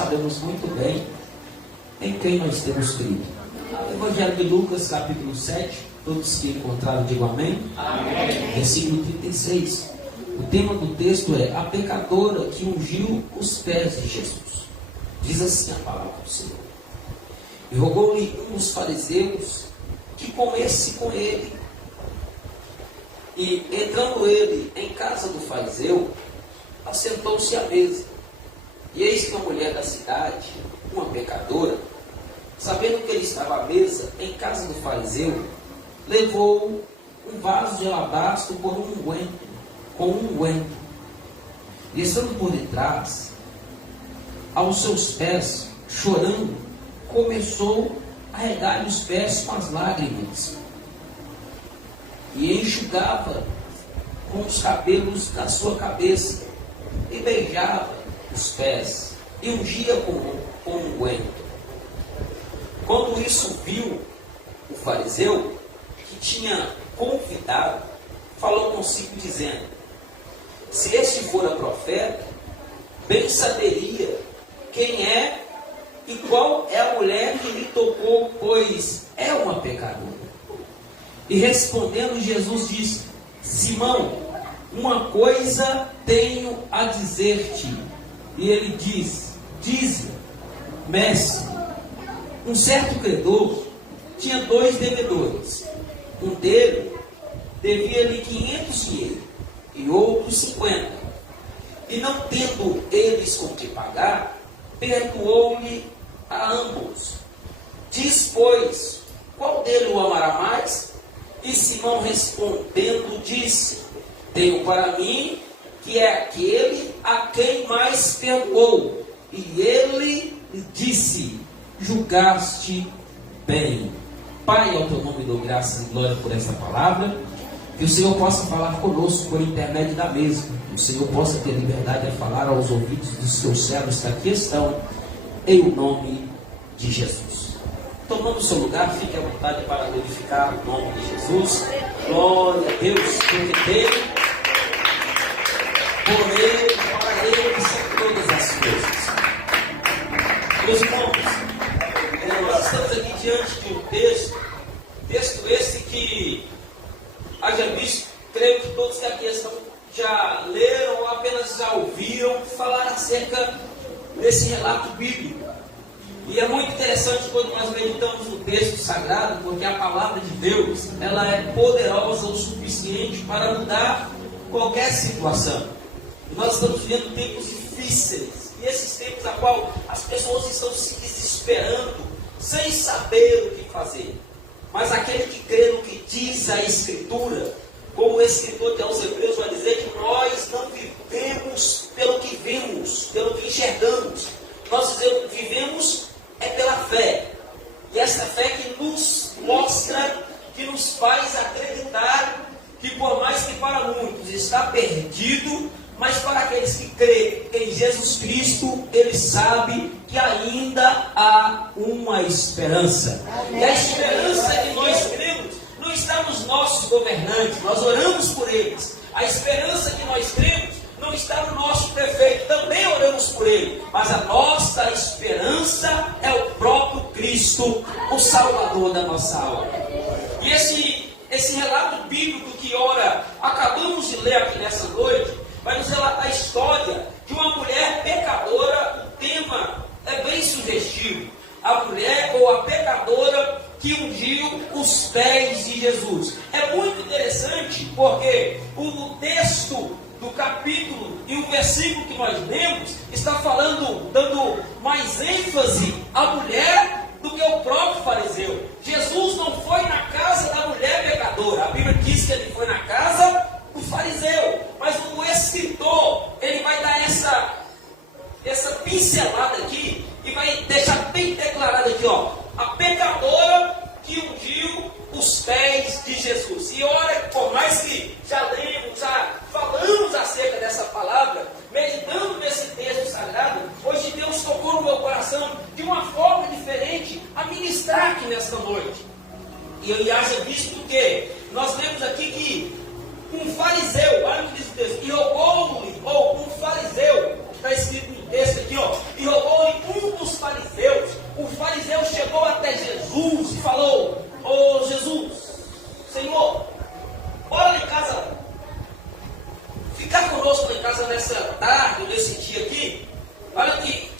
sabemos muito bem em quem nós temos crido. Evangelho de Lucas, capítulo 7, todos que encontraram, digam amém. Amém. Versículo 36. O tema do texto é a pecadora que ungiu os pés de Jesus. Diz assim a palavra do Senhor. E rogou-lhe um dos fariseus que comesse com ele. E entrando ele em casa do fariseu, assentou-se à mesa. E eis que uma mulher da cidade, uma pecadora, sabendo que ele estava à mesa em casa do fariseu, levou um vaso de alabastro com um unguento. E estando por detrás, aos seus pés, chorando, começou a regar-lhe os pés com as lágrimas. E enxugava com os cabelos da sua cabeça, e beijava os pés, e ungia com unguento. Quando isso viu o fariseu, que tinha convidado, falou consigo dizendo: se este fora profeta, bem saberia quem é e qual é a mulher que lhe tocou, pois é uma pecadora. E respondendo, Jesus disse: Simão, uma coisa tenho a dizer-te. E ele diz: dize, mestre. Um certo credor tinha 2 devedores. Um deles devia-lhe 500 dinheiros e outro 50. E não tendo eles com que pagar, perdoou-lhe a ambos. Diz, pois, qual dele o amará mais? E Simão respondendo disse: tenho para mim que é aquele a quem mais perdoou. E ele disse: julgaste bem. Pai, ao teu nome dou graças e glória por essa palavra. Que o Senhor possa falar conosco por intermédio da mesma. Que o Senhor possa ter liberdade a falar aos ouvidos dos teus servos que aqui estão, em nome de Jesus. Tomando o seu lugar, fique à vontade para glorificar o nome de Jesus. Glória a Deus, porque dele, por ele, para ele são todas as coisas. Meus irmãos, nós estamos aqui diante de um texto esse que haja visto, creio que todos que aqui estão já leram ou apenas já ouviram falar acerca desse relato bíblico. E é muito interessante quando nós meditamos no texto sagrado, porque a palavra de Deus, ela é poderosa o suficiente para mudar qualquer situação. E nós estamos vivendo tempos difíceis, e esses tempos a qual as pessoas estão se desesperando, sem saber o que fazer. Mas aquele que crê no que diz a Escritura, como o escritor de aos Hebreus vai dizer, que nós não vivemos pelo que vemos, pelo que enxergamos. Nós vivemos pela fé. E essa fé que nos mostra, que nos faz acreditar que por mais que para muitos está perdido, mas para aqueles que creem em Jesus Cristo, ele sabe que ainda há uma esperança. E a esperança que nós cremos não está nos nossos governantes, nós oramos por eles. A esperança que nós cremos não está no nosso prefeito, também oramos por ele. Mas a nossa esperança é o próprio Cristo, o Salvador da nossa alma. E esse relato bíblico que ora acabamos de ler aqui nessa noite, vai nos relatar a história de uma mulher pecadora. O tema é bem sugestivo: a mulher ou a pecadora que ungiu os pés de Jesus. É muito interessante porque o texto do capítulo e o versículo que nós lemos está falando, dando mais ênfase à mulher do que o próprio fariseu. Jesus não foi na casa da mulher pecadora. A Bíblia diz que ele foi na casa do fariseu. Mas o escritor, ele vai dar essa pincelada aqui e vai deixar bem declarado aqui, ó: a pecadora que ungiu os pés de Jesus. E olha, por mais que já lemos, já falamos acerca dessa palavra, meditando nesse texto sagrado, hoje Deus tocou no meu coração de uma forma diferente a ministrar aqui nesta noite. E haja visto que nós lemos aqui que um fariseu, olha o que diz o texto, e roubou-lhe, ou um fariseu, está escrito no texto aqui, ó, e roubou-lhe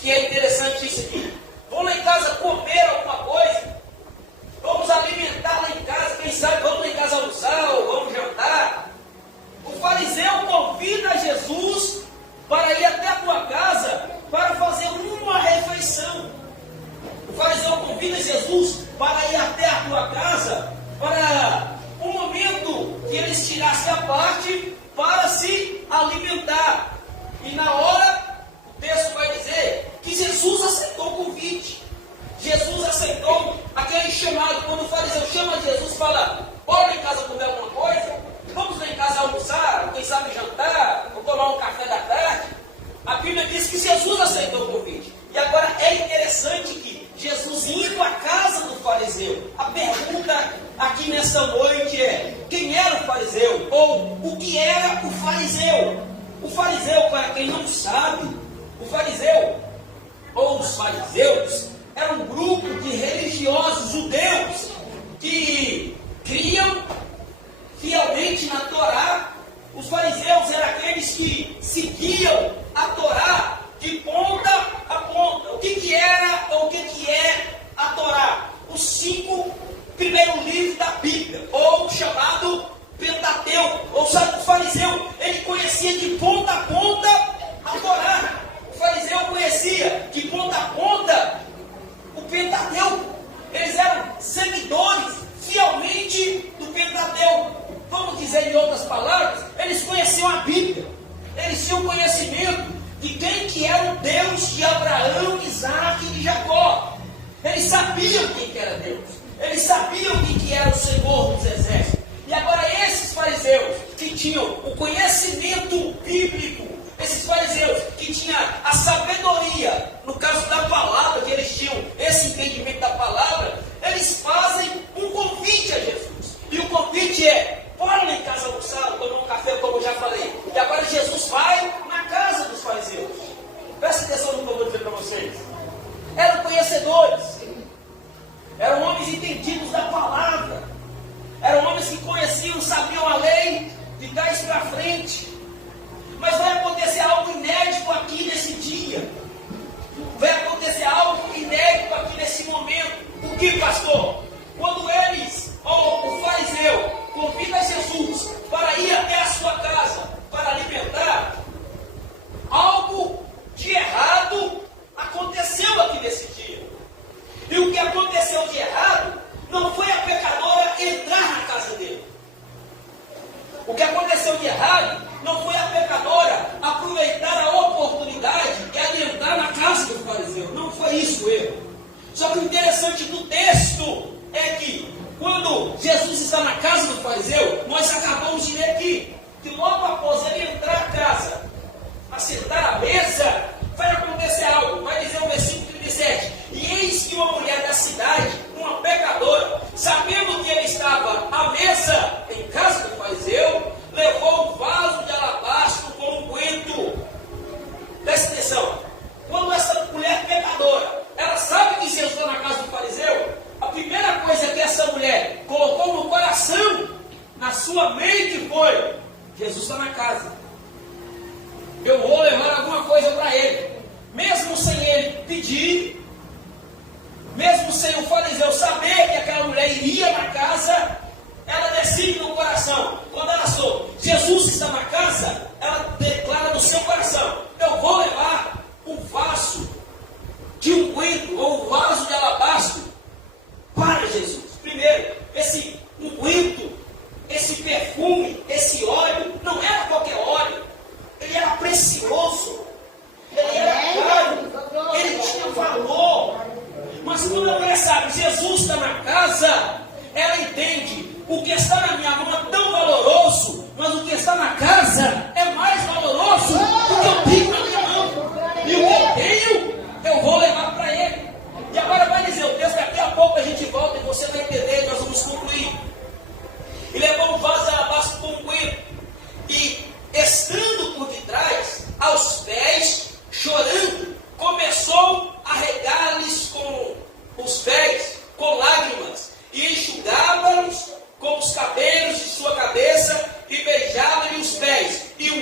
que é interessante isso aqui. Vamos lá em casa comer alguma coisa? Vamos alimentar lá em casa, quem sabe vamos lá em casa almoçar ou vamos jantar? O fariseu convida Jesus para ir até a tua casa para fazer uma refeição. O fariseu convida Jesus para ir até a tua casa para um momento que eles tirassem a parte para se alimentar. E na hora, o texto vai dizer que Jesus aceitou o convite. Jesus aceitou aquele chamado. Quando o fariseu chama Jesus e fala: bora lá em casa comer alguma coisa? Vamos lá em casa almoçar, quem sabe jantar, ou tomar um café da tarde? A Bíblia diz que Jesus aceitou o convite. E agora é interessante que Jesus indo à casa do fariseu, a pergunta aqui nessa noite é: quem era o fariseu? Ou o que era o fariseu? O fariseu, para quem não sabe, o fariseu ou os fariseus era um grupo de religiosos judeus que criam fielmente na Torá. Os fariseus eram aqueles que seguiam a Torá de ponta a ponta. O que era ou o que é a Torá? Os 5 primeiros livros da Bíblia, ou chamado Pentateuco. Ou sabe, o fariseu, ele conhecia de ponta a ponta a Torá. O fariseu conhecia de ponta a ponta o Pentateuco. Eles eram seguidores fielmente do Pentateuco. Vamos dizer em outras palavras, eles conheciam a Bíblia. Eles tinham conhecimento de quem que era o Deus de Abraão, Isaac e de Jacó. Eles sabiam quem que era Deus. Eles sabiam quem que era o Senhor dos exércitos. E agora esses fariseus que tinham o conhecimento bíblico, esses fariseus que tinham a sabedoria, no caso da palavra, que eles tinham esse entendimento da palavra, eles fazem um convite a Jesus. E o convite é: bora lá em casa almoçar, tomar um café, como eu já falei. E agora Jesus vai na casa dos fariseus. Presta atenção no que eu vou dizer para vocês. Eram conhecedores, eram homens entendidos da palavra, eram homens que conheciam, sabiam a lei de trás para frente. Mas vai acontecer algo inédito aqui nesse dia. Vai acontecer algo inédito aqui nesse momento. O que, pastor? Quando eles, ou o fariseu, convida Jesus para ir até a sua casa para alimentar, algo de errado aconteceu aqui nesse dia. E o que aconteceu de errado não foi a pecadora entrar na casa dele. O que aconteceu de errado não foi a pecadora aproveitar a oportunidade de adentrar na casa do fariseu. Não foi isso o erro. Só que o interessante do texto é que quando Jesus está na casa do fariseu, nós acabamos de ler aqui que logo após ele entrar à casa, a sentar à mesa, vai acontecer algo. Vai dizer o versículo 37: e eis que uma mulher da cidade, uma pecadora, sabendo que ele estava à mesa em casa do fariseu, levou um vaso de alabastro com unguento. Presta atenção. Quando essa mulher pecadora, ela sabe que Jesus está na casa do fariseu, a primeira coisa que essa mulher colocou no coração, na sua mente, foi: Jesus está na casa, eu vou levar alguma coisa para ele. Mesmo sem ele pedir, mesmo sem o fariseu saber que aquela mulher iria na casa, ela decide no coração. Quando ela soube, Jesus está na casa, ela declara no seu coração: eu vou levar um vaso de unguento, ou um vaso de alabastro para Jesus. Primeiro, esse unguento, esse perfume, esse óleo, não era qualquer óleo. Ele era precioso, ele era caro, ele tinha valor. Mas quando a mulher sabe, Jesus está na casa, ela entende: o que está na minha mão é tão valoroso, mas o que está na casa é mais valoroso do que eu tenho na minha mão. E o que eu tenho, eu vou levar para ele. E agora vai dizer o texto, daqui a pouco a gente volta e você vai entender, nós vamos concluir. E levou um vaso de alabastro com unguento, e estando por detrás, aos pés, chorando, começou a regar-lhes com os pés, com lágrimas, e enxugava-lhes com os cabelos de sua cabeça, e beijava-lhe os pés, e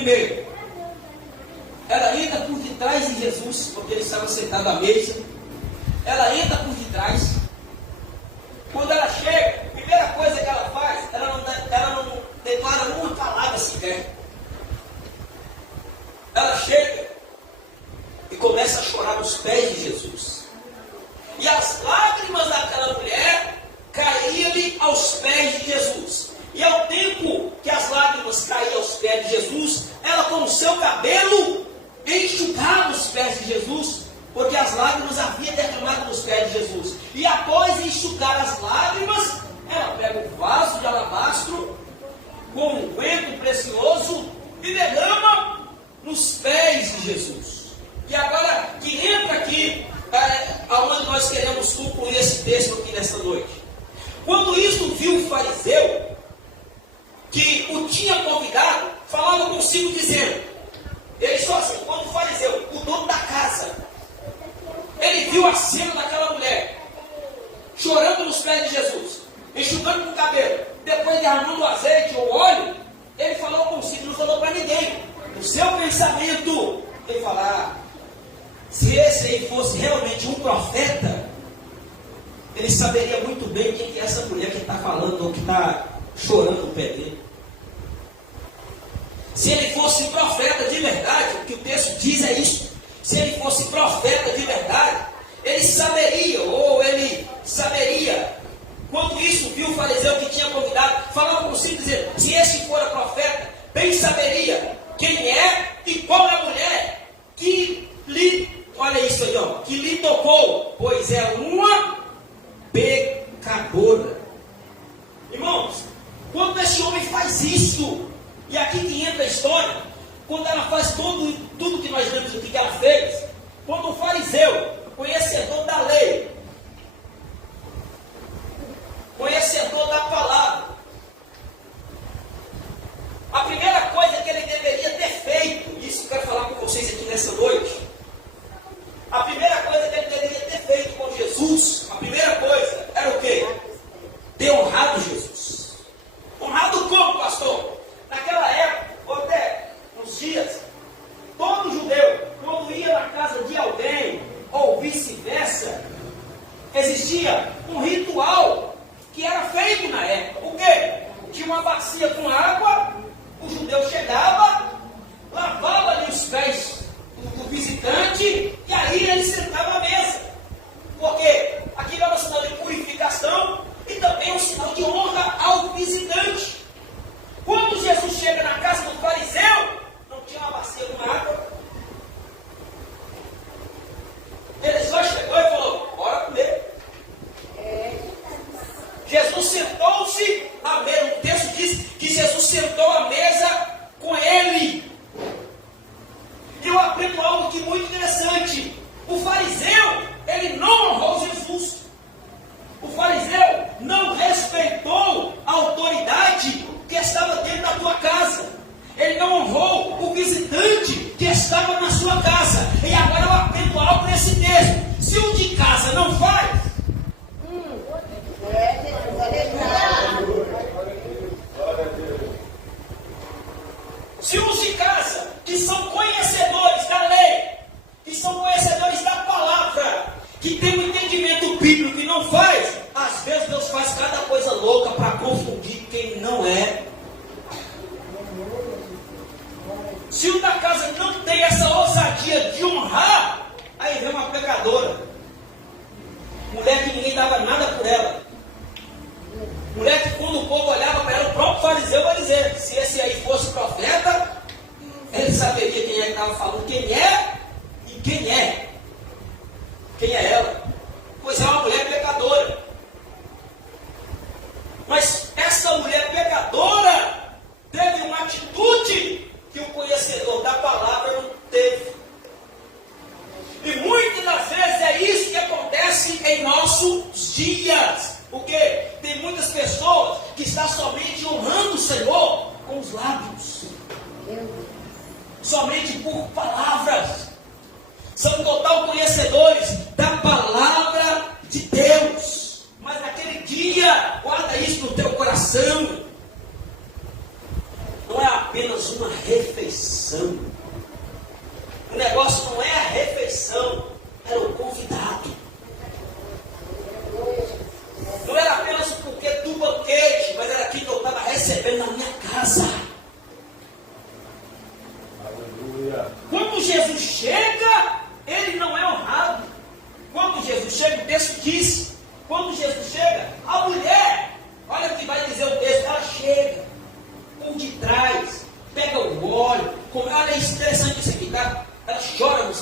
Primeiro, ela entra por detrás de Jesus, porque ele estava sentado à mesa. Ela entra por detrás. Quando ela chega, a primeira coisa que ela faz, ela não declara uma palavra sequer. Ela chega e começa a chorar nos pés de Jesus. E as lágrimas daquela mulher caíam-lhe aos pés de Jesus. E ao tempo que as lágrimas caíam aos pés de Jesus, ela com o seu cabelo enxugava os pés de Jesus, porque as lágrimas havia derramado nos pés de Jesus. E após enxugar as lágrimas, ela pega um vaso de alabastro com um unguento precioso e derrama nos pés de Jesus. E agora que entra aqui, aonde nós queremos concluir esse texto aqui nesta noite. Quando isso viu o fariseu, que o tinha convidado, falava consigo dizendo, ele só assim, quando o fariseu, o dono da casa, ele viu a cena daquela mulher, chorando nos pés de Jesus, enxugando com o cabelo, depois derramando o azeite ou óleo, ele falou consigo, não falou para ninguém. No seu pensamento, ele falou, se esse aí fosse realmente um profeta, ele saberia muito bem quem é essa mulher que está falando ou que está chorando no pé dele. Se ele fosse profeta de verdade, o que o texto diz é isso. Se ele fosse profeta de verdade, ele saberia, quando isso viu o fariseu que tinha convidado, falava consigo dizer, se este fora profeta, bem saberia quem é e qual é a mulher que lhe, olha isso aí, ó, que lhe tocou, pois é uma pecadora. Irmãos, quando esse homem faz isso, e aqui que entra a história, quando ela faz tudo que nós vemos aqui que ela fez, quando o fariseu, conhecedor da lei, conhecedor da palavra, a primeira coisa que ele deveria ter feito, isso eu quero falar com vocês aqui nessa noite, a primeira coisa que ele deveria ter feito com Jesus, a primeira coisa era o quê? Ter honrado Jesus. Honrado como, pastor? Naquela época, ou até nos dias, todo judeu, quando ia na casa de alguém, ou vice-versa, existia um ritual que era feito na época. O quê? Tinha uma bacia com água, o judeu chegava, lavava ali os pés do visitante, e aí ele sentava à mesa. Porque aquilo era um sinal de purificação e também um sinal de honra ao visitante. Quando Jesus chega na casa do fariseu, não tinha uma bacia com água. Ele só chegou e falou, bora comer. Jesus sentou-se à mesa. O texto diz que Jesus sentou à mesa com ele. E eu aprendo algo aqui muito interessante. O fariseu, ele não honrou Jesus. O fariseu não respeitou a autoridade que estava dentro da tua casa. Ele não honrou o visitante que estava na sua casa. E agora eu aprendo algo nesse texto. Se o de casa não faz, se os de casa, que são conhecedores da lei, que são conhecedores da palavra, que tem um entendimento bíblico e não faz, às vezes Deus faz cada coisa louca para confundir quem não é. Se o da casa não tem essa ousadia de honrar, aí vem uma pecadora, mulher que ninguém dava nada por ela, mulher que quando o povo olhava para ela, o próprio fariseu vai dizer, se esse aí fosse profeta, ele saberia quem é que estava falando, quem é e quem é. Quem é ela? Pois é uma mulher pecadora. Mas essa mulher pecadora teve uma atitude que o conhecedor da palavra não teve. E muitas das vezes é isso que acontece em nossos dias. Porque tem muitas pessoas que estão somente honrando o Senhor com os lábios. Somente por palavras. São total conhecedores da palavra de Deus. Mas naquele dia, guarda isso no teu coração. Não é apenas uma refeição.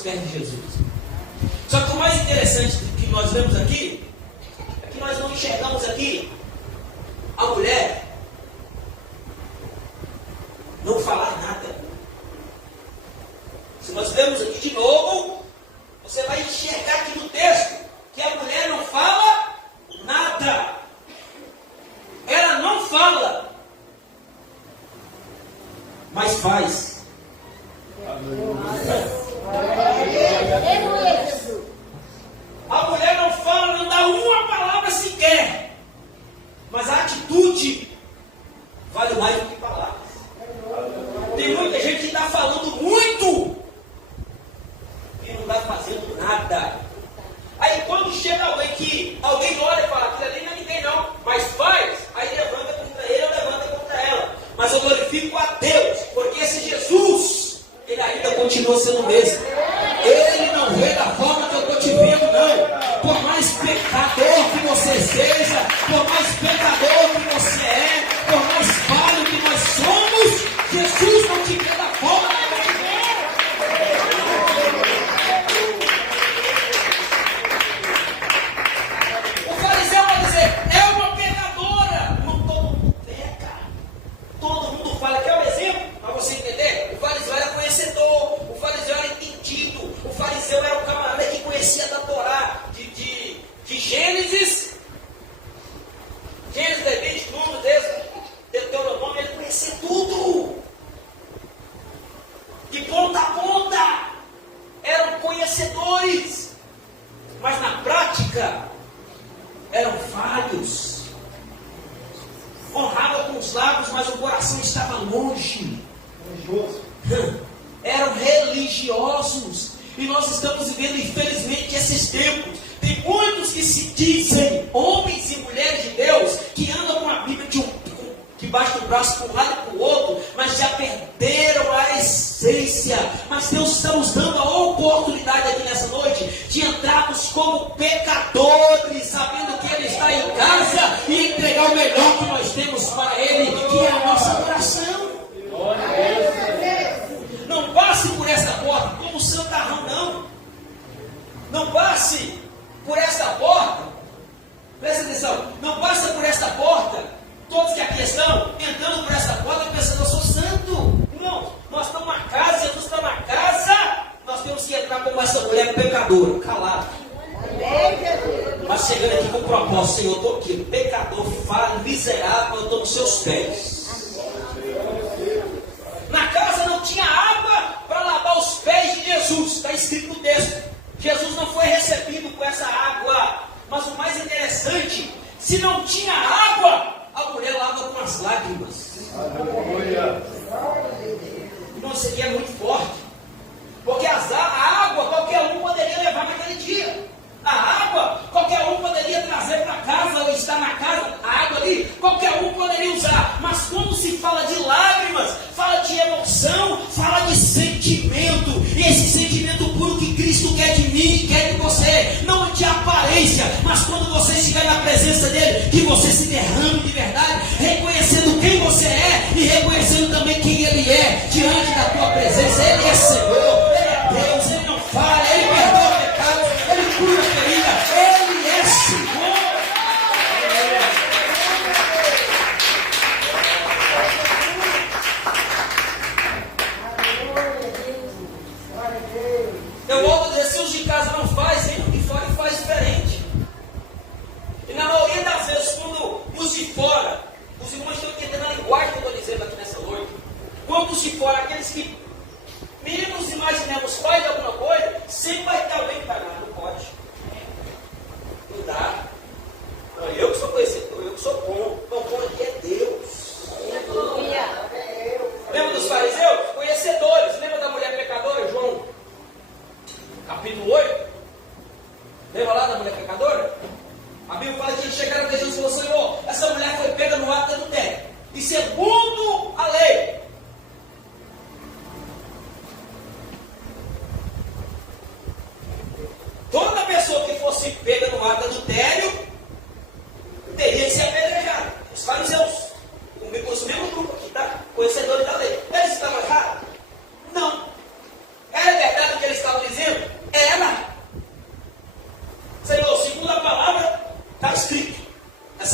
pés de Jesus. Só que o mais interessante que nós vemos aqui é que nós não enxergamos aqui a mulher não falar nada. Se nós vemos aqui de novo, você vai enxergar aqui no texto que a mulher não fala nada. Ela não fala, mas faz. A mulher não fala, não dá uma palavra sequer, mas a atitude vale mais do que palavras. Tem muita gente que está falando muito e não está fazendo nada. Aí quando chega alguém olha e fala, aquilo ali não é ninguém não, mas faz, aí levanta contra ele ou levanta contra ela. Mas eu glorifico a Deus, porque esse Jesus, ele ainda continua sendo o mesmo. Ele não veio da forma que eu estou te vendo, não. Por mais pecador que você seja, por mais pecador que você é, por mais falho que nós somos, Jesus não te vê da forma que eu te vejo. O fariseu vai dizer, é uma pecadora. Não, todo mundo peca. Todo mundo fala. Quer um exemplo? Para você entender? O fariseu era conhecedor, o fariseu era entendido, o fariseu era um camarada que conhecia da Torá, de Gênesis, Levítico, Número, Deuteronômio, ele conhecia tudo. De ponta a ponta. Eram conhecedores. Mas na prática, eram falhos. Honrava com os lábios, mas o coração estava longe. Eram religiosos. E nós estamos vivendo, infelizmente, esses tempos. Tem muitos que se dizem homens e mulheres de Deus, que andam com a Bíblia debaixo do braço para um lado e para o outro, mas já perderam a essência. Mas Deus está nos dando a oportunidade aqui nessa noite de entrarmos como pecadores, sabendo que Ele está em casa, e entregar o melhor que nós temos para Ele, que é a nossa adoração. Não passe por essa porta como santarrão, não. Não passe por essa porta. Presta atenção. Não passe por essa porta. Todos que aqui estão entrando por essa porta pensando, eu sou santo. Não. Nós estamos na casa, Jesus está na casa. Nós temos que entrar como essa mulher pecadora, calada. Mas chegando aqui com o propósito, Senhor, eu estou aqui, pecador, falho, miserável, eu estou nos seus pés. Na casa não tinha água para lavar os pés de Jesus. Está escrito no texto. Jesus não foi recebido com essa água. Mas o mais interessante, se não tinha água, a mulher lava com as lágrimas. Irmão, isso aqui é muito forte. Porque a água qualquer um poderia levar naquele dia. A água qualquer um poderia trazer para casa ou estar na casa. A água ali qualquer um poderia usar. Mas quando se fala de lágrimas, fala de emoção, fala de sentimento. E esse sentimento puro que Cristo quer de mim e quer de você. Não de aparência, mas quando você estiver na presença dele, que você se derrame de verdade, reconhecendo quem você é e reconhecendo também quem ele é diante da tua presença. Ele é Senhor, ele é Deus, ele não falha, ele perdoa pecados, ele cura a ferida, ele é Senhor. Eu volto a dizer, se os de casa não fazem, o de fora faz diferente. E na maioria das vezes, quando os de fora, os irmãos estão entendendo a linguagem que eu estou dizendo aqui nessa noite, quando os de fora, aqueles que mínimos imaginemos faz alguma coisa, sempre vai ter alguém que vai lá, não pode. Não dá. Não, eu que sou conhecido, eu que sou bom. Não, bom aqui é Deus. Lembra dos fariseus? Conhecedores. Lembra da mulher pecadora, João? Capítulo 8. Lembra lá da mulher pecadora? A Bíblia fala que eles chegaram até Jesus e falou, Senhor, essa mulher foi pega no ato do adultério. E segundo a lei, toda pessoa que fosse pega no ato do adultério teria que ser apedrejada. Os fariseus, os mesmos grupos aqui, tá? Conhecedores da lei. Eles estavam errados? Não. Era verdade o que eles estavam dizendo?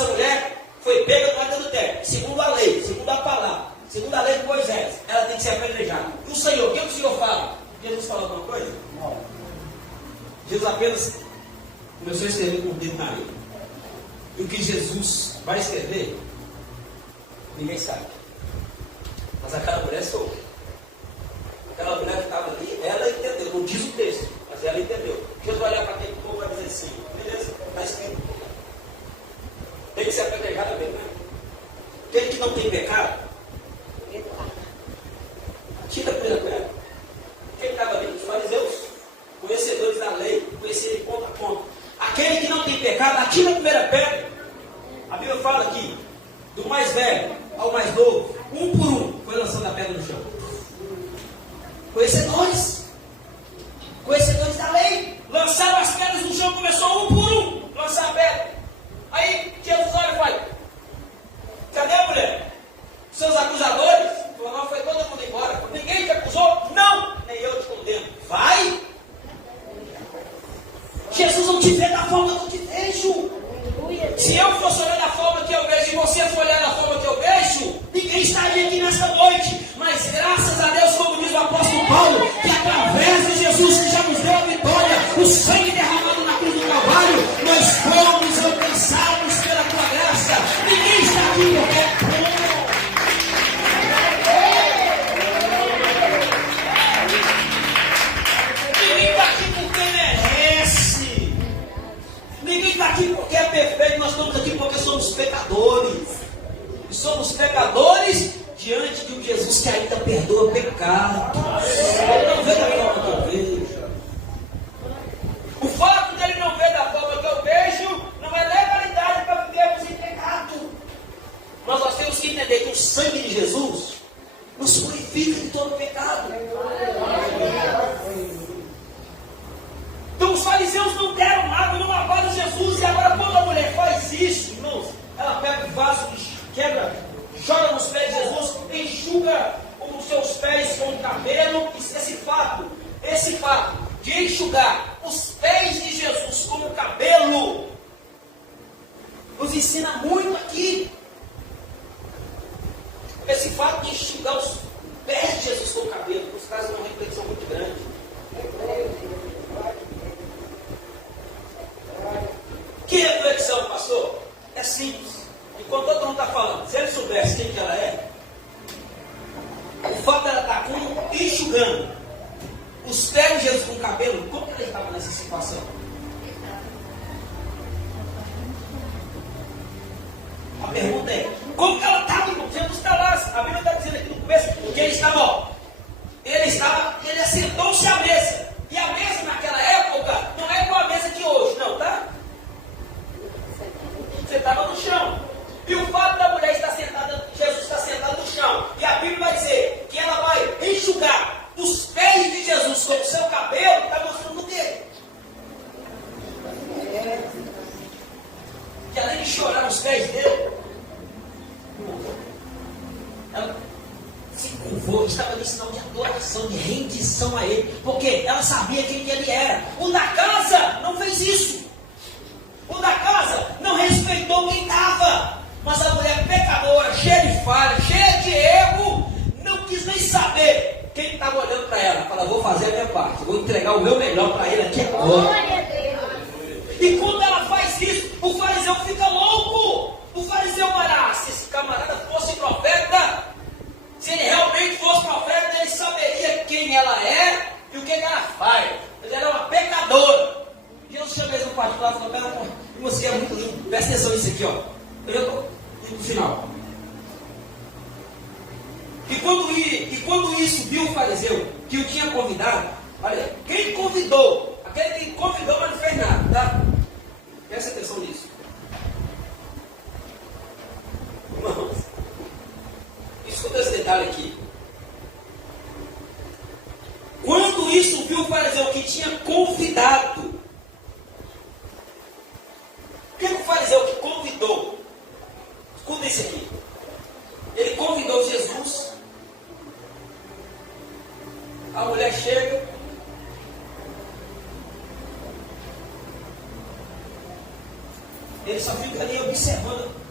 essa mulher foi pega no ato de adultério, segundo a lei, segundo a palavra, segundo a lei de Moisés, ela tem que ser apedrejada. E o Senhor, o que o Senhor fala? Jesus falou alguma coisa? Não. Jesus apenas começou a escrever com o dedo na areia. E o que Jesus vai escrever, ninguém sabe. Mas aquela mulher soube. Aquela mulher que estava ali, ela entendeu. Não diz o texto, mas ela entendeu. Jesus vai olhar para aquele povo e vai dizer assim: beleza, está escrito. Tem que ser apedrejada mesmo, né? Aquele que não tem pecado, tira a primeira pedra. Quem estava ali? Os fariseus, conhecedores da lei, conheciam de ponta a ponta. Aquele que não tem pecado, atira a primeira pedra. A Bíblia fala aqui, do mais velho ao mais novo, um por um, foi lançando a pedra no chão. Conhecedores da lei, lançaram as pedras no chão, começou um por um, lançar a pedra. Aí Jesus olha e fala: cadê a mulher? Seus acusadores? Não, foi todo mundo embora. Ninguém te acusou? Não, nem eu te condeno. Vai! Jesus não te vê da forma que eu te vejo. Se eu fosse olhar da forma que eu vejo e você for olhar da forma que eu vejo, ninguém estaria aqui nesta noite. Mas graças a Deus, como diz o apóstolo Paulo, que através de Jesus que já nos deu a vitória, o sangue derramado na cruz do Calvário, nós fomos alcançados pela tua graça. Ninguém está aqui porque é bom. Ninguém está aqui porque merece. Ninguém está aqui porque é perfeito. Nós estamos aqui porque somos pecadores. E somos pecadores diante de um Jesus que ainda perdoa pecado. Ele não vê da forma que eu vejo. O fato dele não ver da forma que eu vejo não é legalidade para vivermos em pecado. Mas nós temos que entender que o sangue de Jesus nos purifica de todo pecado. Então os fariseus não deram água, não lavaram Jesus. E agora quando a mulher faz isso, irmãos, ela pega o vaso, quebra, joga nos pés de Jesus, enxuga os seus pés com o cabelo. Esse fato de enxugar os pés de Jesus com o cabelo nos ensina muito aqui. Esse fato de enxugar os pés de Jesus com o cabelo nos traz uma reflexão muito grande. Que reflexão, pastor? É simples. Enquanto todo mundo está falando, se ele soubesse quem que ela é, o fato dela estar enxugando os pés de Jesus com o cabelo, como que ela estava nessa situação? A pergunta é, como que ela estava? Jesus está lá, a Bíblia está dizendo aqui no começo, que ele assentou-se à mesa. E a mesa naquela época não é igual a mesa de hoje, não, tá? Você estava no chão. E o fato da mulher estar sentada, Jesus está sentado no chão. E a Bíblia vai dizer que ela vai enxugar os pés de Jesus com o seu cabelo, que está mostrando o dele. Que além de chorar nos pés dele, ela se curvou, estava em sinal de adoração, de rendição a ele, porque ela sabia quem ele era. O da casa não fez isso. O da casa não respeitou quem estava. Mas a mulher pecadora, cheia de falha, cheia de erro, não quis nem saber quem estava olhando para ela. Fala, vou fazer a minha parte, vou entregar o meu melhor para ele aqui agora. E quando ela faz isso, o fariseu fica louco. O fariseu olha, se esse camarada fosse profeta, se ele realmente fosse profeta, ele saberia quem ela é e o que ela faz. Ela é uma pecadora. Jesus chama ele no particular e falou, pera, você é muito lindo, presta atenção nisso aqui, ó. Eu já estou indo no final. E quando isso viu o fariseu, que o tinha convidado, olha, quem convidou, aquele que convidou, mas não fez nada, tá? Presta atenção nisso. Irmãos, escuta esse detalhe aqui. Quando isso viu o fariseu que tinha convidado, o que o fariseu que convidou? Escuta isso aqui. Ele convidou Jesus. A mulher chega. Ele só fica ali observando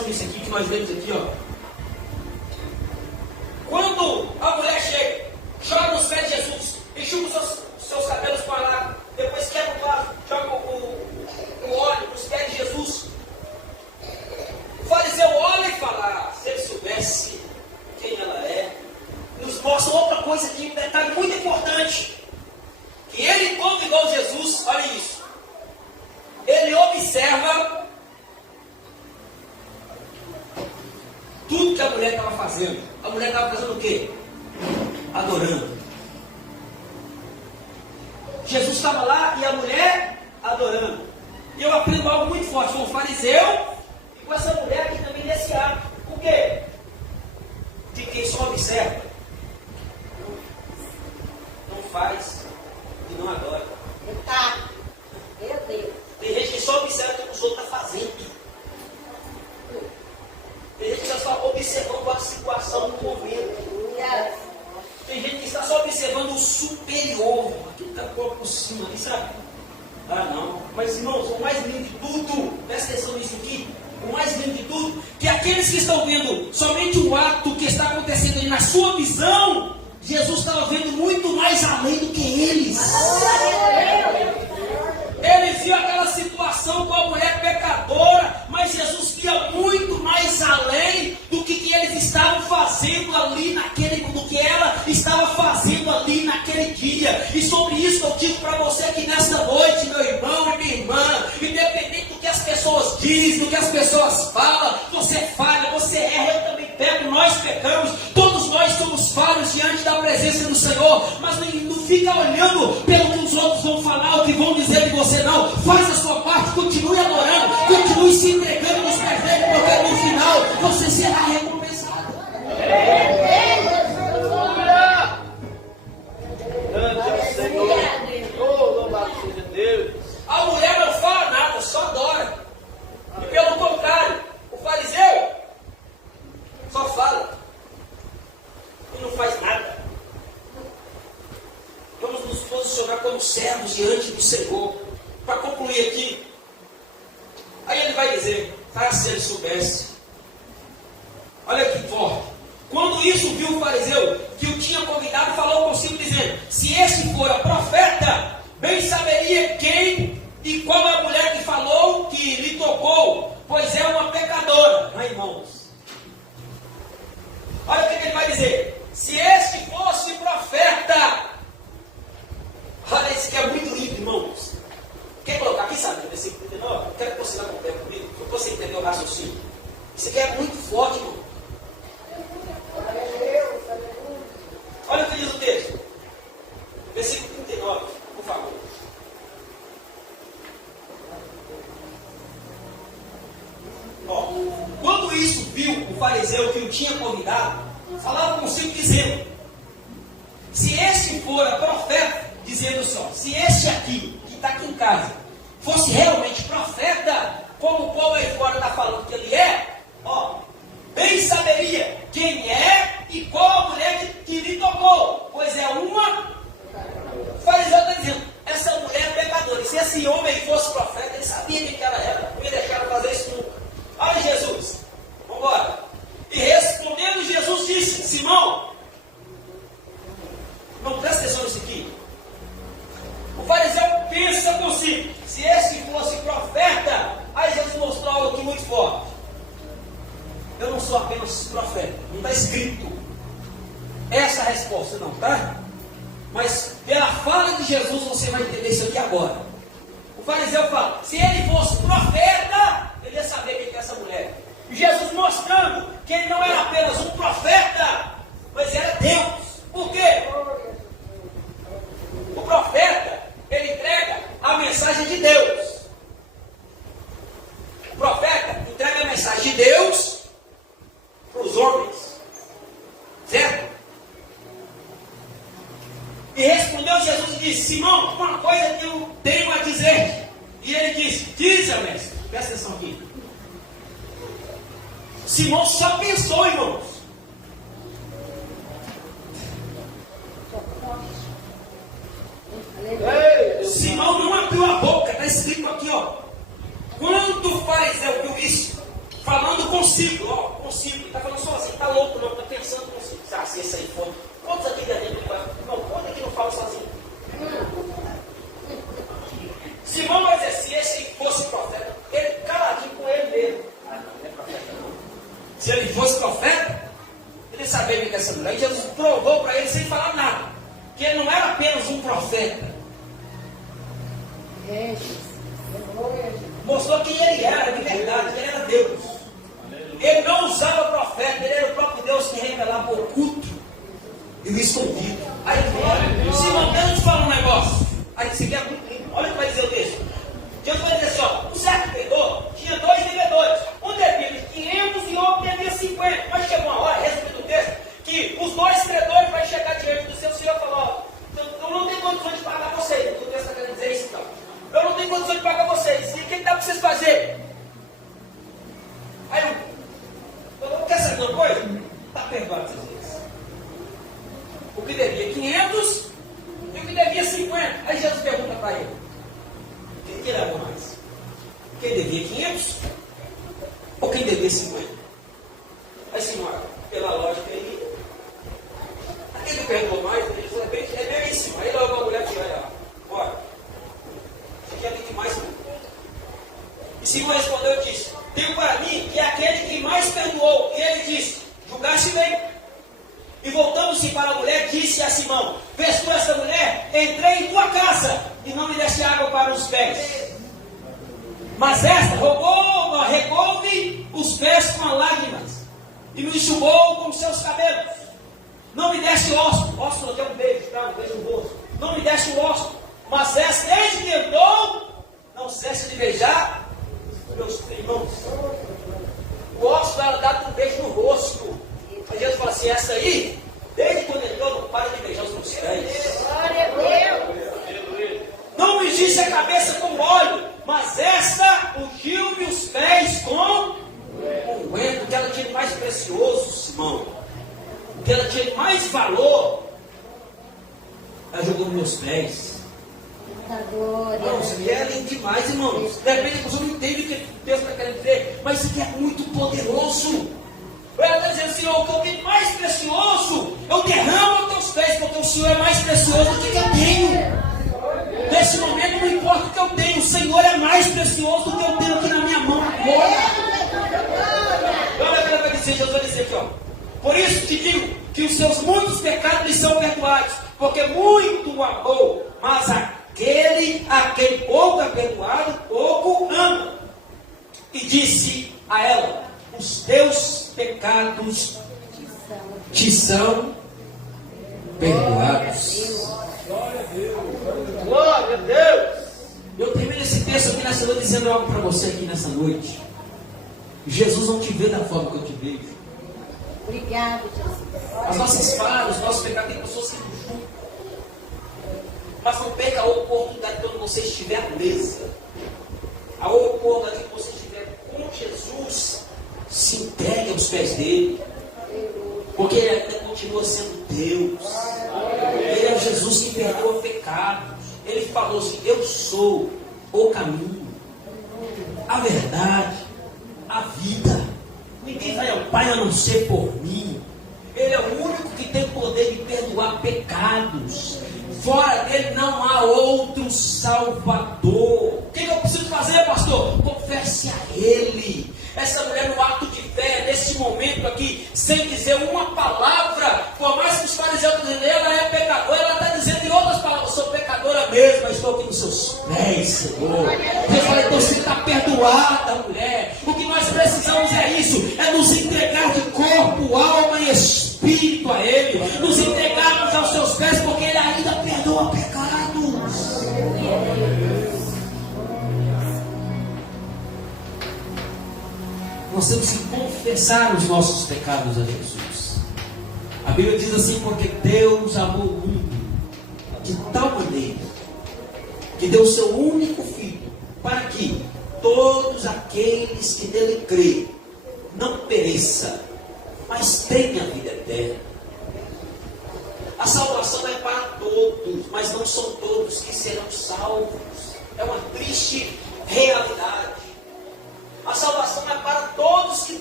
atenção nisso aqui que nós lemos aqui, ó. Quando a mulher chega, chora nos pés de Jesus, enxuga os seus cabelos com a lágrima, depois quebra o vaso, joga o óleo nos pés de Jesus. O fariseu olha e fala: se ele soubesse quem ela é. Nos mostra outra coisa aqui, um detalhe muito importante. Que ele, quando igual Jesus, olha isso, ele observa tudo que a mulher estava fazendo. A mulher estava fazendo o quê? Adorando. Jesus estava lá e a mulher adorando. E eu aprendo algo muito forte com o fariseu e com essa mulher aqui também nesse ato. Por quê? De quem só observa, não faz e não adora. Meu Deus. Tem gente que só observa o que os outros estão fazendo. Tem gente que está só observando a situação do momento. Tem gente que está só observando o superior, aquilo que está por cima, ali, sabe? Ah, não. Mas, irmãos, o mais lindo de tudo, presta atenção nisso aqui, o mais lindo de tudo, que aqueles que estão vendo somente o ato que está acontecendo ali na sua visão, Jesus estava vendo muito mais além do que eles. Ele viu aquela situação com a mulher pecadora, mas Jesus via muito mais além do que eles estavam fazendo ali do que ela estava fazendo ali naquele dia. E sobre isso eu digo para você que nesta noite, meu irmão e minha irmã, independente do que as pessoas dizem, do que as pessoas falam, você falha, você erra, eu também pego, nós pecamos, todos nós somos falhos diante da presença do Senhor, mas não fica olhando pelo que os outros vão falar, o que vão dizer de você, não. Faz a sua parte, continue adorando, continue se entregando nos pés dele, porque no final você será recompensado. A mulher não fala nada, só adora. E pelo contrário, o fariseu só fala e não faz nada. Vamos nos posicionar como servos diante do Senhor. Para concluir aqui, aí ele vai dizer: se ele soubesse. Olha que forte. Quando isso viu o fariseu que o tinha convidado, falou consigo dizendo: se este for a profeta, bem saberia quem e qual é a mulher que falou, que lhe tocou, pois é uma pecadora. Não, irmãos? Olha o que ele vai dizer: se este fosse profeta. Olha, isso aqui é muito lindo, irmãos. Quer colocar aqui, sabe? Versículo 39? Eu quero que você acompanhe comigo, para você entender o raciocínio. Isso aqui é muito forte, irmão. Olha o que diz o texto. Versículo 39, por favor. Ó, quando isso viu o fariseu que o tinha convidado, falava consigo dizendo: se este for a profeta, dizendo só, se este aqui, que está aqui em casa, fosse realmente profeta, como o povo aí fora está falando que ele é, ó, bem saberia quem é e qual a mulher que lhe tocou, pois é uma. O fariseu está dizendo: essa mulher é pecadora. E se esse homem fosse profeta, ele sabia quem que ela era, não ia deixar ela fazer isso nunca. Olha Jesus, vamos embora. E respondendo, Jesus disse: Simão, não presta atenção nisso aqui. O fariseu pensa consigo: se esse fosse profeta. Aí Jesus mostrou algo aqui muito forte. Eu não sou apenas profeta, não está escrito essa resposta, não, tá? Mas pela fala de Jesus você vai entender isso aqui agora. O fariseu fala: se ele fosse profeta, ele ia saber quem é essa mulher. E Jesus mostrando que ele não era apenas um profeta, mas era Deus. Por quê? O profeta, ele entrega a mensagem de Deus. O profeta entrega a mensagem de Deus para os homens. Certo? E respondeu Jesus e disse: Simão, uma coisa que eu tenho a dizer. E ele disse: diz, mestre. Presta atenção aqui. Simão só pensou, irmãos. Simão não abriu a boca. Está escrito aqui, ó. Quando o fariseu viu isso, falando consigo, ó, consigo. Ele está falando sozinho, está louco não, está pensando consigo. Ah, se esse aí for. Quantos aqui dentro do quarto? Não, quantos aqui não falam sozinho? Simão vai dizer, se esse aí fosse profeta, ele caladinho com ele mesmo. Ah, não é profeta não. Se ele fosse profeta, ele sabia que essa mulher. E Jesus provou para ele sem falar nada. Que ele não era apenas um profeta. Mostrou quem ele era de verdade, que ele era Deus. Ele não usava profeta, ele era o próprio Deus que revelava o oculto e o escondido. Aí ele falou, Simão, deixa eu te falar um negócio. Aí você quer muito lindo, olha o que vai dizer o texto. Jesus vai dizer assim, ó, um certo credor tinha 2 devedores. Um devia 500 e outro devia 50. Mas chegou uma hora, resumindo o texto, que os 2 credores vai chegar diante do seu senhor e falar, ó, eu não tenho condições de pagar vocês. O texto está querendo dizer isso então. Eu não tenho condições de pagar vocês. E o que dá para vocês fazerem? Aí eu quer saber uma coisa? Está perdoado às vezes. O que devia 500 e o que devia 50. Aí Jesus pergunta para ele: quem que leva mais? Quem devia 500 ou quem devia 50? Aí senhora, pela lógica aí, aquele que perdoou mais, ele diz, é bem isso. Aí logo a mulher falou: olha, bora. Que é que mais. E Simão respondeu e disse: tenho para mim que é aquele que mais perdoou. E ele disse: julgaste bem. E voltando-se para a mulher, disse a Simão: vês tu esta mulher? Entrei em tua casa e não me deste água para os pés. Mas esta regou-me os pés com as lágrimas e me enxugou com os seus cabelos. Não me deste ósculo, que é um beijo, tá? Um beijo no rosto. Não me deste o ósculo. Mas essa, desde que entrou, não cessa de beijar meus irmãos. O ósculo era dado um beijo no rosto. Aí Jesus fala assim: essa aí, desde quando entrou, não para de beijar os meus pés. Glória a Deus. Não me ungisse a cabeça com óleo, mas esta ungiu-me os pés com unguento. O que ela tinha de mais precioso, Simão, o que ela tinha de mais valor, ela jogou nos meus pés. Não, isso aqui é lindo demais, irmãos. De repente a pessoa não entende o que Deus está querendo dizer, mas isso aqui é muito poderoso. Ela está dizendo: Senhor, o que eu tenho mais precioso, eu derramo aos teus pés, porque o Senhor é mais precioso do que eu tenho. Nesse momento não importa o que eu tenho, o Senhor é mais precioso do que eu tenho aqui na minha mão agora. Olha o que ela vai dizer, Jesus vai dizer aqui, ó. Por isso te digo que os seus muitos pecados lhe são perdoados, porque muito amou, mas aquele a quem pouco é perdoado, pouco ama. E disse a ela: os teus pecados te são perdoados. Glória a Deus. Eu termino esse texto aqui nessa noite dizendo algo para você aqui nessa noite. Jesus não te vê da forma que eu te vejo. Obrigado, Jesus. As nossas falhas, os nossos pecados têm pessoas sendo juntas. Mas não perca a oportunidade quando você estiver à mesa. A oportunidade que você estiver com Jesus, se entregue aos pés dele. Porque ele ainda continua sendo Deus. Ele é Jesus que perdoa pecados. Ele falou assim: eu sou o caminho, a verdade, a vida. Ninguém vai ao Pai a não ser por mim. Ele é o único que tem poder de perdoar pecados. Fora dele não há outro Salvador. O que eu preciso fazer, pastor? Confesse a Ele. Essa mulher, no ato de fé, nesse momento aqui, sem dizer uma palavra, por mais que os fariseus estão dizendo, ela é pecadora, ela está dizendo em outras palavras: eu sou pecadora mesmo, mas estou aqui nos seus pés, Senhor. Eu falei: então você está perdoada, mulher. O que nós precisamos é isso: é nos entregar de corpo, alma e espírito a Ele, nos entregarmos aos seus pés, porque Ele ainda perdoa pecados. Nós temos que confessar os nossos pecados a Jesus. A Bíblia diz assim: porque Deus amou o mundo de tal maneira que deu o seu único Filho, para que todos aqueles que nele crêem não pereçam, mas tenham a vida eterna. A salvação é para todos, mas não são todos que serão salvos. É uma triste realidade. A salvação é para todos que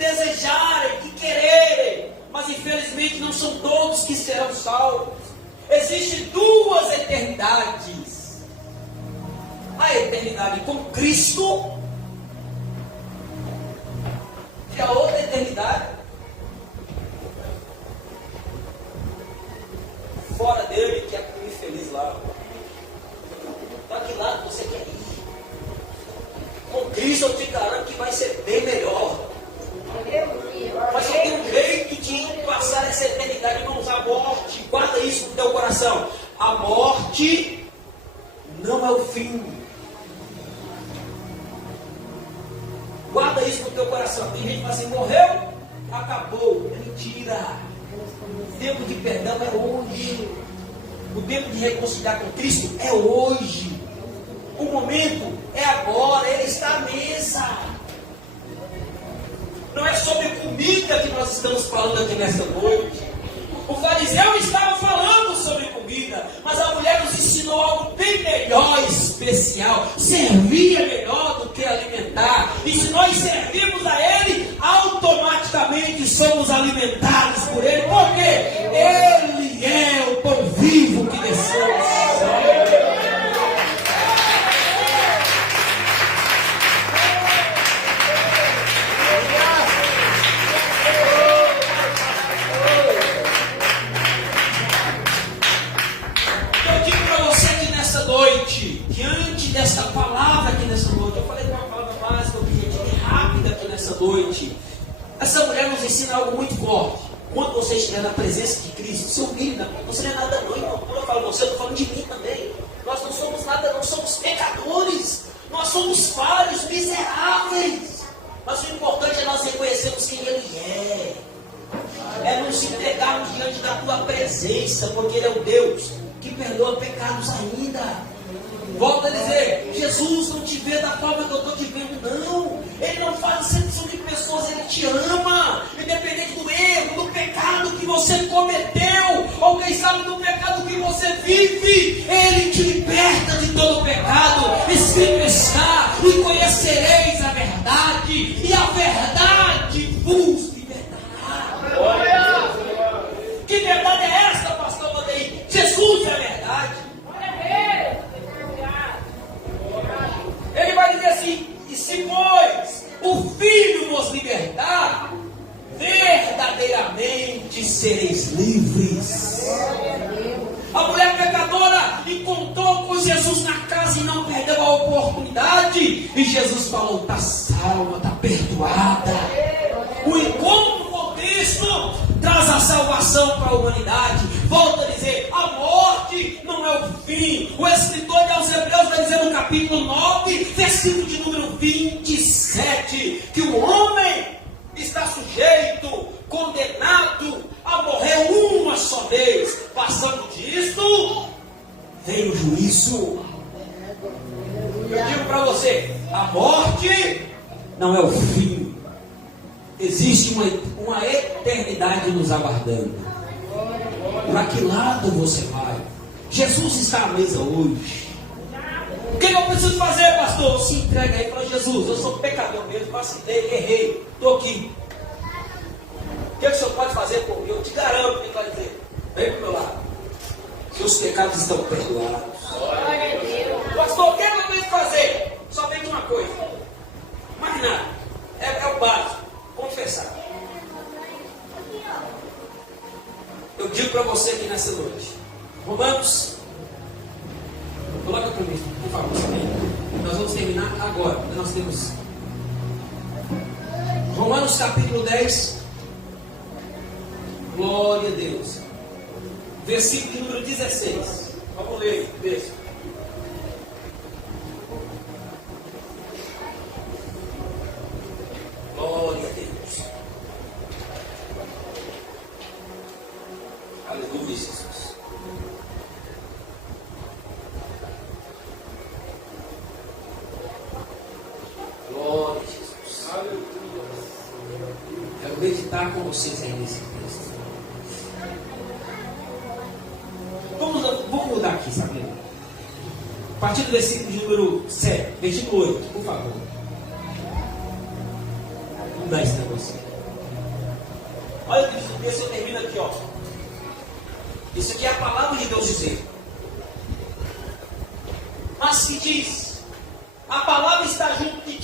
eternidade com Cristo e a outra eternidade fora dele, que é infeliz lá. Para que lado você quer ir? Com Cristo eu te garanto que vai ser bem melhor. Mas só tem um jeito de passar essa eternidade, irmãos. A morte, guarda isso no teu coração. A morte não é o fim. Guarda isso no teu coração. Tem gente que fala assim, morreu, acabou. É mentira. O tempo de perdão é hoje. O tempo de reconciliar com Cristo é hoje. O momento é agora. Ele está à mesa. Não é sobre comida que nós estamos falando aqui nesta noite. O fariseu estava falando sobre comida, mas a mulher nos ensinou algo bem melhor, especial. Servir é melhor do que alimentar. E se nós servimos a Ele, automaticamente somos alimentados por Ele. Porque Ele é o pão vivo que desceu do céu. Diante desta palavra aqui nessa noite, eu falei de uma palavra básica, objetiva e rápida aqui nessa noite. Essa mulher nos ensina algo muito forte. Quando você estiver na presença de Cristo, você humilha, você não é nada não, irmão. Quando eu falo você, eu estou falando de mim também. Nós não somos nada, não somos pecadores. Nós somos falhos, miseráveis. Mas o importante é nós reconhecermos quem Ele é. É nos entregarmos diante da Tua presença, porque Ele é o Deus que perdoa pecados ainda. Volto a dizer, Jesus não te vê da forma que eu estou te vendo, não. Ele não faz acepção de pessoas, Ele te ama. Independente do erro, do pecado que você cometeu, ou quem sabe do pecado que você vive, Ele te liberta de todo o pecado. Escrito está, e conhecereis a verdade, e a verdade vos libertará. Que verdade é essa, pastor Vandeir? Jesus é a verdade. Ele vai dizer assim, e se pois o Filho vos libertar, verdadeiramente sereis livres. A mulher pecadora encontrou com Jesus na casa e não perdeu a oportunidade. E Jesus falou, está salva, está perdoada. O encontro com Cristo traz a salvação para a humanidade. Volto a dizer, a morte não é o fim. O escritor aos Hebreus vai dizer no capítulo 9, versículo de número 27, que o homem está sujeito, condenado a morrer uma só vez. Passando disso, vem o juízo. Eu digo para você, a morte não é o fim. Existe uma eternidade nos aguardando. Para que lado você vai? Jesus está à mesa hoje. O que eu preciso fazer, pastor? Se entrega aí para Jesus. Eu sou pecador mesmo, vacilei, errei, estou aqui. O que o senhor pode fazer por mim? Eu te garanto que ele vai dizer, vem para o meu lado. Seus pecados estão perdoados. Pastor, o que eu tenho que fazer? Somente uma coisa. Mais nada. É o básico. Confessar. Eu digo para você aqui nessa noite. Romanos. Coloca para mim, por favor. Nós vamos terminar agora. Nós temos Romanos capítulo 10. Glória a Deus. Versículo de número 16. Vamos ler, beijo. Glória a Deus. Aleluia, Jesus. Glória a Jesus. Aleluia. Quero meditar com vocês aí nesse texto. Vamos mudar aqui, sabe? A partir do versículo de número 7, versículo 8, por favor. Vamos dar esse negócio. Olha o que diz, eu termino aqui, ó. Isso aqui é a palavra de Deus dizer. Mas que diz,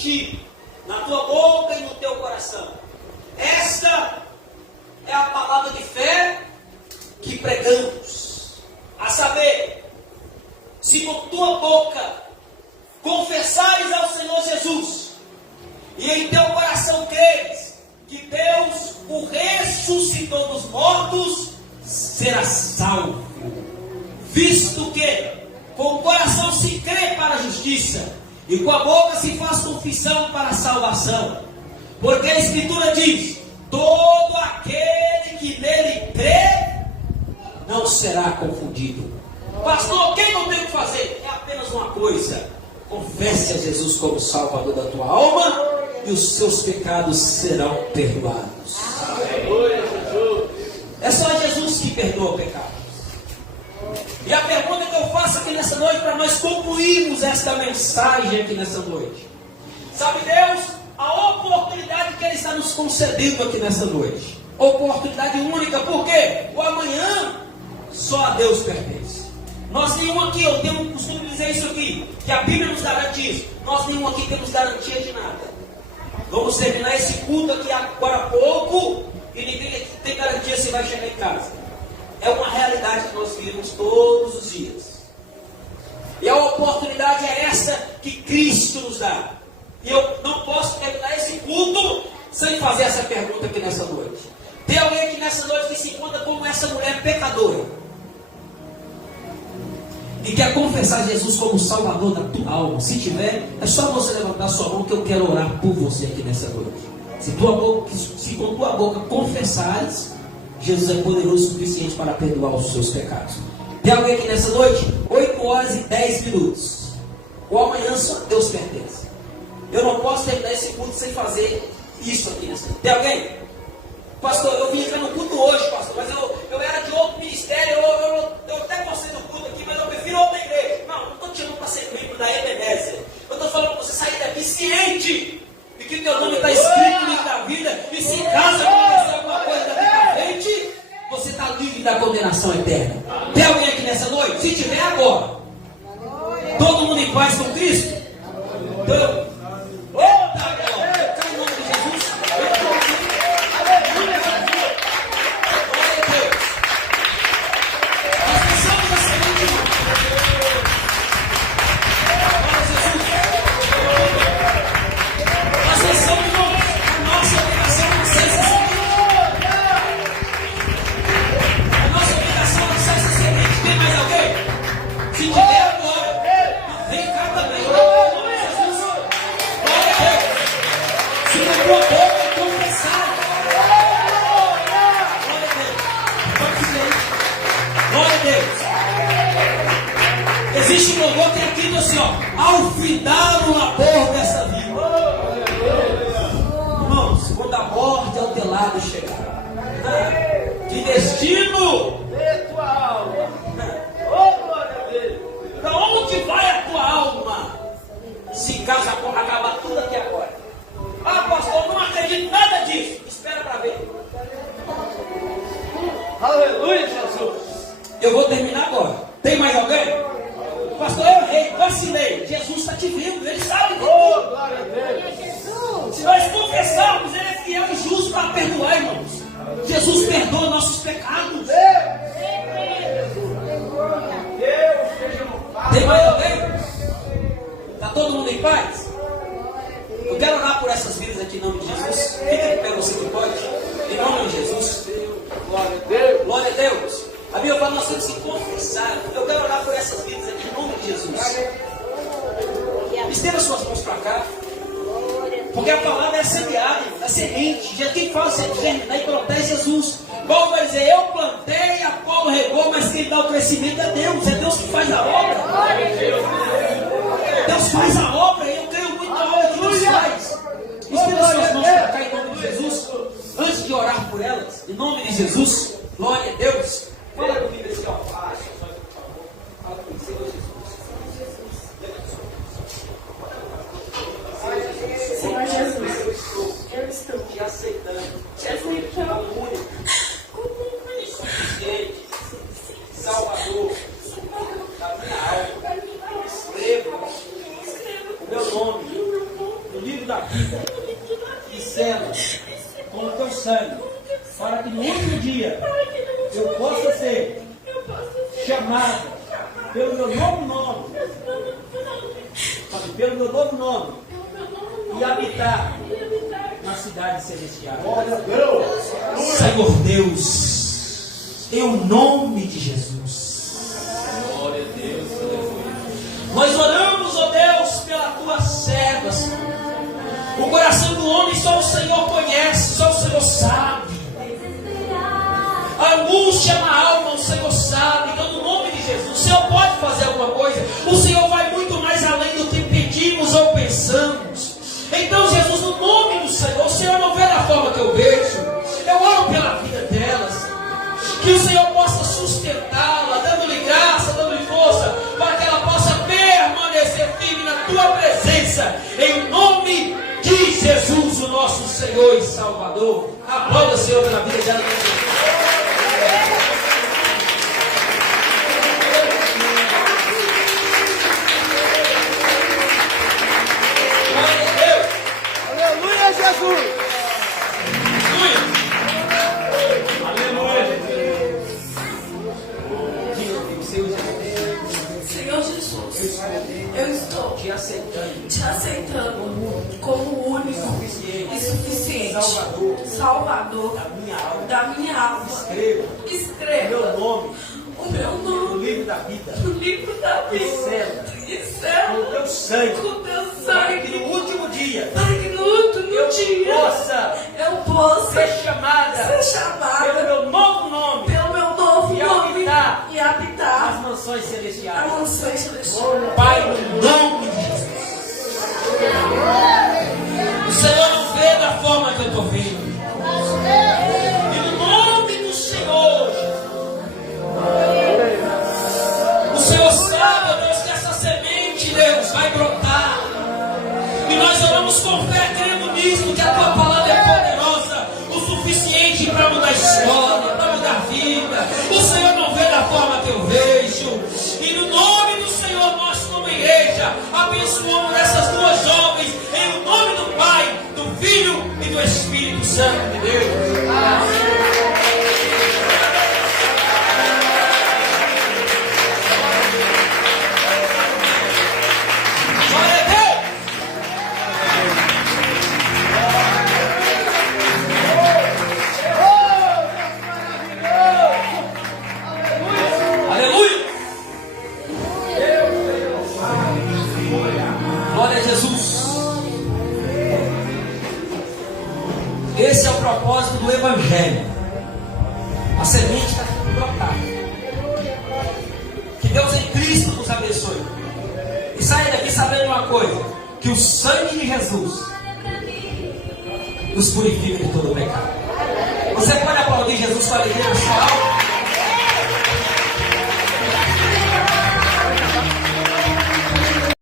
ti, na tua boca e no teu coração. Esta é a palavra de fé que pregamos. A saber, se com tua boca confessares ao Senhor Jesus e em teu coração creres que Deus o ressuscitou dos mortos, serás salvo. Visto que com o coração se crê para a justiça e com a boca se faz confissão para a salvação. Porque a Escritura diz: todo aquele que nele crê não será confundido. Pastor, o que eu tenho que fazer? É apenas uma coisa: confesse a Jesus como Salvador da tua alma e os seus pecados serão perdoados. É só Jesus que perdoa pecados. E a pergunta que eu faço aqui nessa noite, para nós concluirmos esta mensagem aqui nessa noite: sabe Deus, a oportunidade que Ele está nos concedendo aqui nessa noite, oportunidade única, porque o amanhã só a Deus pertence. Nós nenhum aqui, eu tenho o costume de dizer isso aqui, que a Bíblia nos garante isso. Nós nenhum aqui temos garantia de nada. Vamos terminar esse culto aqui agora há pouco e ninguém aqui tem garantia se vai chegar em casa. É uma realidade que nós vivemos todos os dias. E a oportunidade é essa que Cristo nos dá. E eu não posso terminar esse culto sem fazer essa pergunta aqui nessa noite. Tem alguém aqui nessa noite que se encontra como essa mulher pecadora e quer confessar Jesus como Salvador da tua alma? Se tiver, é só você levantar sua mão que eu quero orar por você aqui nessa noite. Se com tua boca confessares, Jesus é poderoso o suficiente para perdoar os seus pecados. Tem alguém aqui nessa noite? 8 horas e 10 minutos. O amanhã só Deus pertence. Eu não posso terminar esse culto sem fazer isso aqui nessa noite. Tem alguém? Pastor, eu vim entrar no culto hoje, pastor, mas eu era de outro ministério, eu até gostei do culto aqui, mas eu prefiro outra igreja. Não, não estou te chamando para ser membro da Ebenezer. Eu estou falando para você sair daqui ciente de que o teu nome está escrito no livro da vida, e se em casa acontecer alguma coisa daqui para frente, você está livre da condenação eterna. Tem alguém aqui nessa noite? Se tiver, agora. Todo mundo em paz com Cristo? Então, existe um louvor que é aqui assim, ó, ao findar o labor dessa vida. Irmãos, quando a morte ao teu lado chegar, que destino tua alma? Para onde vai a tua alma? Se caso acabar tudo aqui agora. Ah, pastor, não acredito em nada disso. Espera para ver. Aleluia, Jesus. Eu vou terminar agora. Tem mais alguém? Pastor, eu errei, vacilei. Jesus está te vendo, Ele sabe de tudo. Se nós confessarmos, Ele é fiel e justo para perdoar, irmãos. Jesus perdoa nossos pecados. Tem mais alguém? Está todo mundo em paz? Eu quero orar por essas vidas aqui em nome de Jesus. Fica de pé, você que pode. Em nome de Jesus. Glória a Deus. Glória a Deus. A Bíblia fala que nós temos que confessar. Eu quero orar por essas vidas aqui em nome de Jesus. Estenda suas mãos para cá. Porque a palavra é semeada, é semente. Já quem fala germinar e plantar é Jesus. Paulo vai dizer, eu plantei, Apolo regou, mas quem dá o crescimento é Deus. É Deus que faz a obra. Deus faz a obra e eu creio muito na obra que Deus faz. Estenda suas mãos para cá em nome de Jesus. Antes de orar por elas, em nome de Jesus, glória a Deus. Fala comigo assim, ó. Fala comigo, Senhor Jesus. Senhor Jesus, eu estou te aceitando. Te aceito como único, insuficiente, Salvador da minha alma. Escreva o meu nome do livro da vida e selo com o teu sangue, para que no último dia eu possa ser chamado pelo meu novo nome, pelo meu novo nome, e habitar na cidade celestial. Senhor Deus, em o nome de Jesus, glória a Deus, nós oramos, ó Deus, pela tua serva, Senhor. O coração do homem só o Senhor conhece, só o Senhor sabe. A angústia na alma, o Senhor sabe. Então, no nome de Jesus, o Senhor pode fazer alguma coisa. O Senhor vai muito mais além do que pedimos ou pensamos. Então, Jesus, no nome do Senhor, o Senhor não vê da forma que eu vejo. Eu oro pela vida delas. Que o Senhor possa sustentá-la, dando-lhe graça, dando-lhe força, para que ela possa permanecer firme na tua presença. Em nome de Jesus, o nosso Senhor e Salvador. Aplauda o Senhor pela vida dela. Aleluia, Jesus! Senhor Jesus, eu estou Te aceitando como único e suficiente Salvador da minha alma. Escreva meu nome o meu no nome livro da vida no livro da vida e e com selo o teu sangue, com teu para que sangue, no último dia para que no último dia eu possa ser chamada ser pelo chamada meu novo nome pelo meu novo E nome habitar e habitar as mansões a celestiais. mansão celestial. Pai, no nome de Jesus. O Senhor não vê da forma que eu estou vendo. E no nome do Senhor, o Senhor sabe, ó Deus, que essa semente, Deus, vai brotar. E nós oramos com fé, crendo nisso, que a tua palavra é poderosa, o suficiente para mudar a história, para mudar a vida. O Senhor não vê da forma que eu vejo. E no nome do Senhor, nós como igreja, abençoamos essas duas jovens, em nome do Pai, do Filho e do Espírito Santo de Deus. Amém. Glória a Jesus. Esse é o propósito do Evangelho. A semente está sendo brotada. Que Deus em Cristo nos abençoe. E saia daqui sabendo uma coisa: que o sangue de Jesus nos purifica de todo o pecado. Você pode aplaudir Jesus com alegria na sua alma?